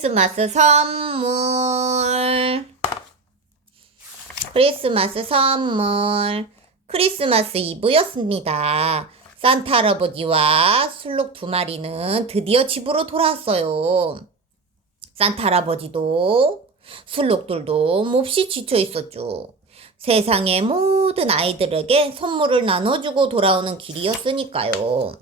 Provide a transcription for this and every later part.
크리스마스 선물. 크리스마스 선물. 크리스마스 이브였습니다. 산타 할아버지와 술록 두 마리는 드디어 집으로 돌아왔어요. 산타 할아버지도 술록들도 몹시 지쳐 있었죠. 세상의 모든 아이들에게 선물을 나눠주고 돌아오는 길이었으니까요.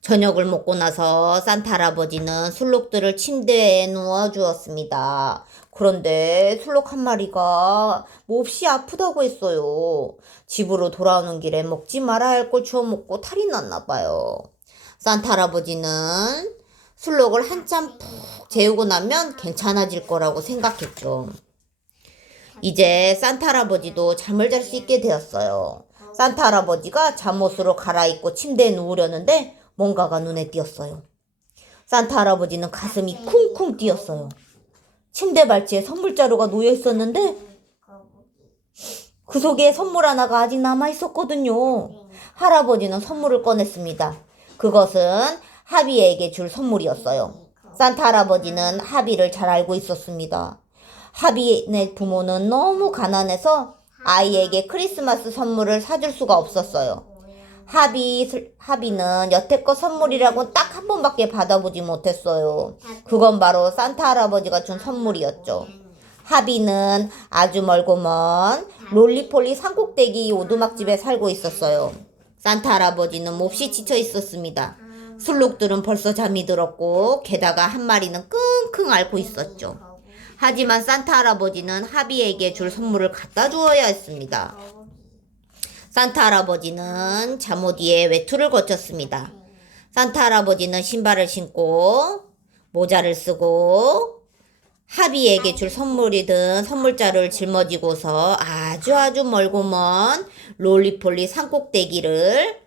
저녁을 먹고 나서 산타 할아버지는 술록들을 침대에 누워 주었습니다. 그런데 술록 한 마리가 몹시 아프다고 했어요. 집으로 돌아오는 길에 먹지 말아야 할 걸 주워 먹고 탈이 났나 봐요. 산타 할아버지는 술록을 한참 푹 재우고 나면 괜찮아질 거라고 생각했죠. 이제 산타 할아버지도 잠을 잘 수 있게 되었어요. 산타 할아버지가 잠옷으로 갈아입고 침대에 누우려는데 뭔가가 눈에 띄었어요. 산타 할아버지는 가슴이 쿵쿵 뛰었어요. 침대 발치에 선물 자루가 놓여 있었는데 그 속에 선물 하나가 아직 남아 있었거든요. 할아버지는 선물을 꺼냈습니다. 그것은 하비에게 줄 선물이었어요. 산타 할아버지는 하비를 잘 알고 있었습니다. 하비의 부모는 너무 가난해서 아이에게 크리스마스 선물을 사줄 수가 없었어요. 하비, 하비는 여태껏 선물이라고 딱 한 번밖에 받아보지 못했어요. 그건 바로 산타 할아버지가 준 선물이었죠. 하비는 아주 멀고 먼 롤리폴리 산꼭대기 오두막집에 살고 있었어요. 산타 할아버지는 몹시 지쳐 있었습니다. 술록들은 벌써 잠이 들었고 게다가 한 마리는 끙끙 앓고 있었죠. 하지만 산타 할아버지는 하비에게 줄 선물을 갖다 주어야 했습니다. 산타 할아버지는 잠옷 위에 외투를 거쳤습니다. 산타 할아버지는 신발을 신고 모자를 쓰고 하비에게 줄 선물이든 선물자를 짊어지고서 아주 아주 멀고 먼 롤리폴리 산꼭대기를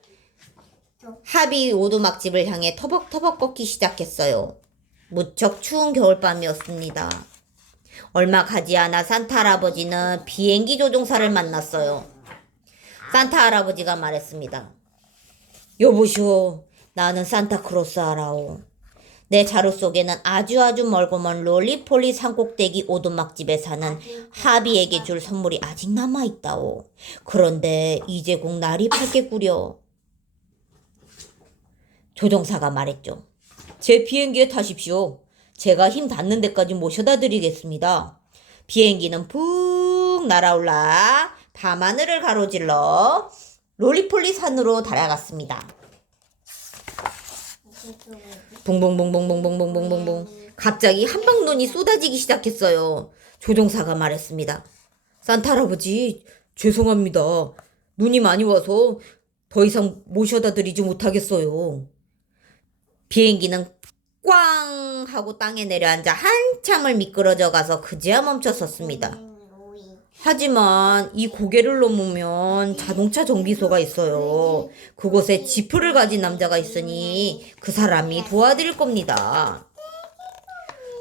하비 오두막집을 향해 터벅터벅 걷기 시작했어요. 무척 추운 겨울밤이었습니다. 얼마 가지 않아 산타 할아버지는 비행기 조종사를 만났어요. 산타 할아버지가 말했습니다. 여보시오, 나는 산타크로스 알아오. 내 자루 속에는 아주 아주 멀고 먼 롤리폴리 산꼭대기 오두막집에 사는 하비에게 줄 선물이 아직 남아있다오. 그런데 이제 곧 날이 밝겠구려. 조종사가 말했죠. 제 비행기에 타십시오. 제가 힘 닿는 데까지 모셔다 드리겠습니다. 비행기는 푹 날아올라 밤하늘을 가로질러 롤리폴리 산으로 달아갔습니다. 봉봉봉봉봉봉봉봉봉봉 갑자기 한방눈이 쏟아지기 시작했어요. 조종사가 말했습니다. 산타 할아버지 죄송합니다. 눈이 많이 와서 더 이상 모셔다 드리지 못하겠어요. 비행기는 꽝 하고 땅에 내려앉아 한참을 미끄러져 가서 그제야 멈춰섰습니다. 하지만 이 고개를 넘으면 자동차 정비소가 있어요. 그곳에 지프를 가진 남자가 있으니 그 사람이 도와드릴 겁니다.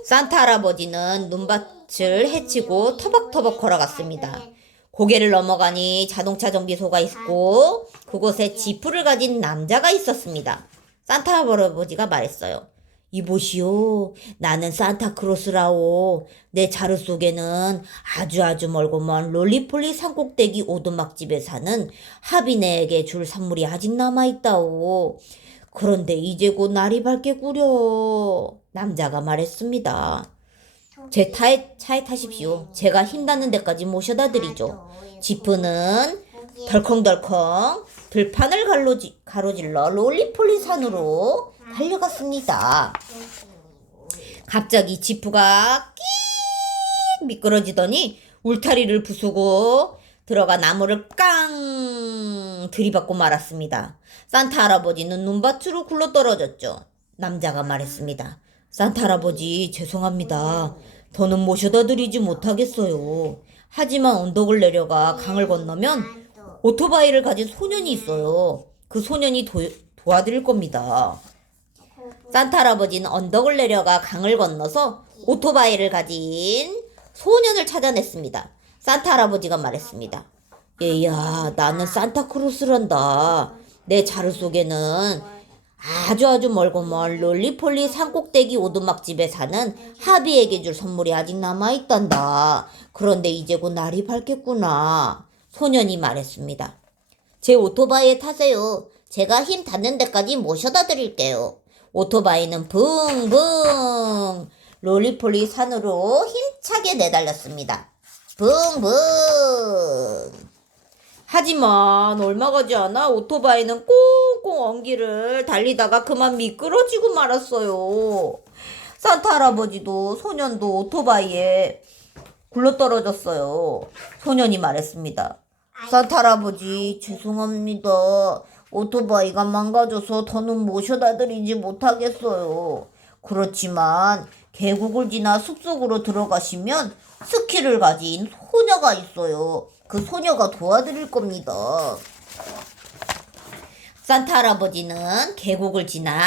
산타 할아버지는 눈밭을 헤치고 터벅터벅 걸어갔습니다. 고개를 넘어가니 자동차 정비소가 있고 그곳에 지프를 가진 남자가 있었습니다. 산타 할아버지가 말했어요. 이보시오. 나는 산타크로스라오. 내 자루 속에는 아주 아주 멀고 먼 롤리폴리 산꼭대기 오두막집에 사는 하비네에게 줄 선물이 아직 남아있다오. 그런데 이제 곧 날이 밝겠구려. 남자가 말했습니다. 제 타에, 차에 타십시오. 제가 힘닿는 데까지 모셔다 드리죠. 지프는 덜컹덜컹 들판을 가로지, 가로질러 롤리폴리 산으로 달려갔습니다. 갑자기 지프가 끽 미끄러지더니 울타리를 부수고 들어가 나무를 깡 들이받고 말았습니다. 산타 할아버지는 눈밭으로 굴러떨어졌죠. 남자가 말했습니다. 산타 할아버지 죄송합니다. 더는 모셔다 드리지 못하겠어요. 하지만 언덕을 내려가 강을 건너면 오토바이를 가진 소년이 있어요. 그 소년이 도, 도와드릴 겁니다. 산타 할아버지는 언덕을 내려가 강을 건너서 오토바이를 가진 소년을 찾아냈습니다. 산타 할아버지가 말했습니다. 얘야, 나는 산타크로스란다. 내 자루 속에는 아주 아주 멀고 먼 롤리폴리 산꼭대기 오두막집에 사는 하비에게 줄 선물이 아직 남아있단다. 그런데 이제 곧 날이 밝겠구나. 소년이 말했습니다. 제 오토바이에 타세요. 제가 힘 닿는 데까지 모셔다 드릴게요. 오토바이는 붕붕 롤리폴리 산으로 힘차게 내달렸습니다. 붕붕 하지만 얼마 가지 않아 오토바이는 꽁꽁 엉기를 달리다가 그만 미끄러지고 말았어요. 산타 할아버지도 소년도 오토바이에 굴러떨어졌어요. 소년이 말했습니다. 산타 할아버지 죄송합니다. 오토바이가 망가져서 더는 모셔다 드리지 못하겠어요. 그렇지만 계곡을 지나 숲속으로 들어가시면 스키를 가진 소녀가 있어요. 그 소녀가 도와드릴 겁니다. 산타 할아버지는 계곡을 지나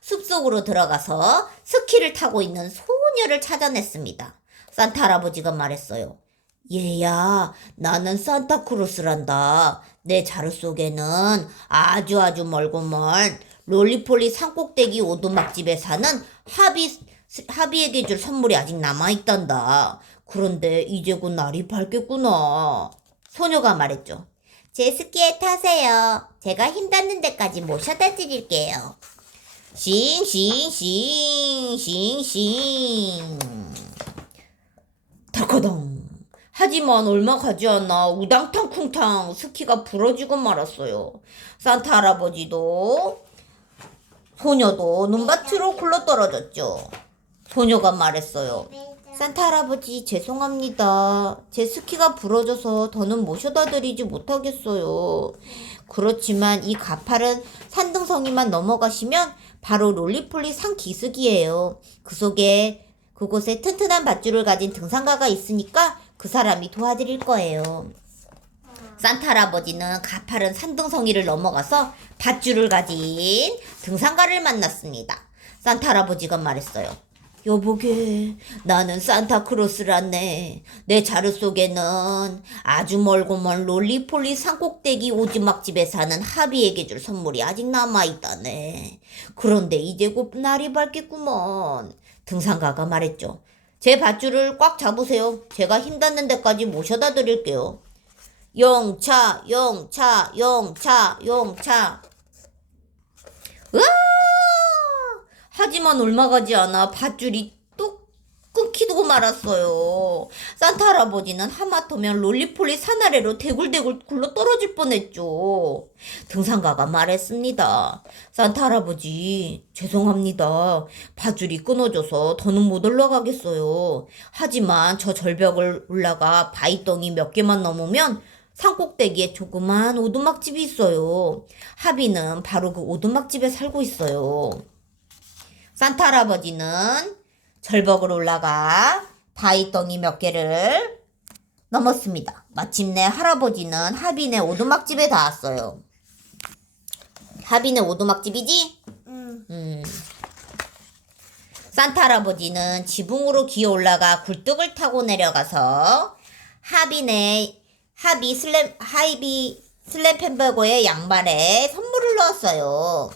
숲속으로 들어가서 스키를 타고 있는 소녀를 찾아냈습니다. 산타 할아버지가 말했어요. 얘야, 나는 산타크로스란다. 내 자루 속에는 아주 아주 멀고 멀 롤리폴리 산꼭대기 오두막집에 사는 하비, 하비에게 줄 선물이 아직 남아있단다. 그런데 이제 곧 날이 밝겠구나. 소녀가 말했죠. 제 스키에 타세요. 제가 힘 닿는 데까지 모셔다 드릴게요. 싱싱싱 싱싱 덜커덩 하지만 얼마 가지 않아 우당탕 쿵탕 스키가 부러지고 말았어요. 산타 할아버지도 소녀도 눈밭으로 굴러떨어졌죠. 소녀가 말했어요. 산타 할아버지 죄송합니다. 제 스키가 부러져서 더는 모셔다 드리지 못하겠어요. 그렇지만 이 가파른 산등성이만 넘어가시면 바로 롤리폴리 산 기슭이에요. 그 속에 그곳에 튼튼한 밧줄을 가진 등산가가 있으니까 그 사람이 도와드릴 거예요. 산타 할아버지는 가파른 산등성이를 넘어가서 밧줄을 가진 등산가를 만났습니다. 산타 할아버지가 말했어요. 여보게, 나는 산타크로스라네. 내 자루 속에는 아주 멀고 먼 롤리폴리 산꼭대기 오지막집에 사는 하비에게 줄 선물이 아직 남아있다네. 그런데 이제 곧 날이 밝겠구먼. 등산가가 말했죠. 제 밧줄을 꽉 잡으세요. 제가 힘 닿는 데까지 모셔다 드릴게요. 영차, 영차, 영차, 영차. 으아! 하지만 얼마 가지 않아 밧줄이 뚝 끊기고 말았어요. 산타 할아버지는 하마터면 롤리폴리 산 아래로 대굴대굴 굴러 떨어질 뻔했죠. 등산가가 말했습니다. 산타 할아버지, 죄송합니다. 밧줄이 끊어져서 더는 못 올라가겠어요. 하지만 저 절벽을 올라가 바위덩이 몇 개만 넘으면 산꼭대기에 조그만 오두막집이 있어요. 하비는 바로 그 오두막집에 살고 있어요. 산타 할아버지는 절벽으로 올라가 바위덩이 몇 개를 넘었습니다. 마침내 할아버지는 하빈의 오두막집에 닿았어요. 하빈의 오두막집이지? 응. 음. 산타 할아버지는 지붕으로 기어 올라가 굴뚝을 타고 내려가서 하빈의 하비 슬램 하이비 슬램 햄버거의 양말에 선물을 넣었어요.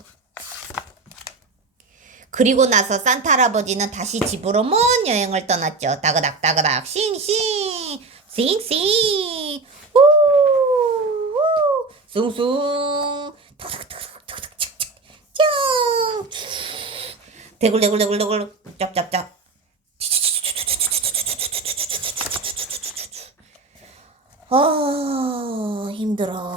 그리고 나서 산타 할아버지는 다시 집으로 먼 여행을 떠났죠. 따그닥 따그닥 싱싱 싱싱. 우우 숭숭. 탁탁탁탁탁탁 짱 대굴대굴대굴대굴. 짭짭짭 아 힘들어 힘들어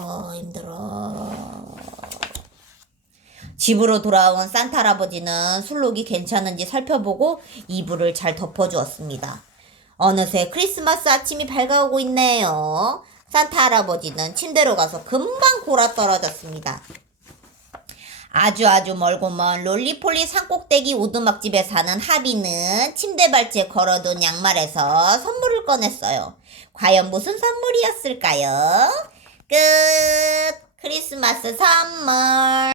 집으로 돌아온 산타 할아버지는 술록이 괜찮은지 살펴보고 이불을 잘 덮어주었습니다. 어느새 크리스마스 아침이 밝아오고 있네요. 산타 할아버지는 침대로 가서 금방 골아 떨어졌습니다. 아주 아주 멀고 먼 롤리폴리 산꼭대기 오두막집에 사는 하비는 침대 발치에 걸어둔 양말에서 선물을 꺼냈어요. 과연 무슨 선물이었을까요? 끝! 크리스마스 선물!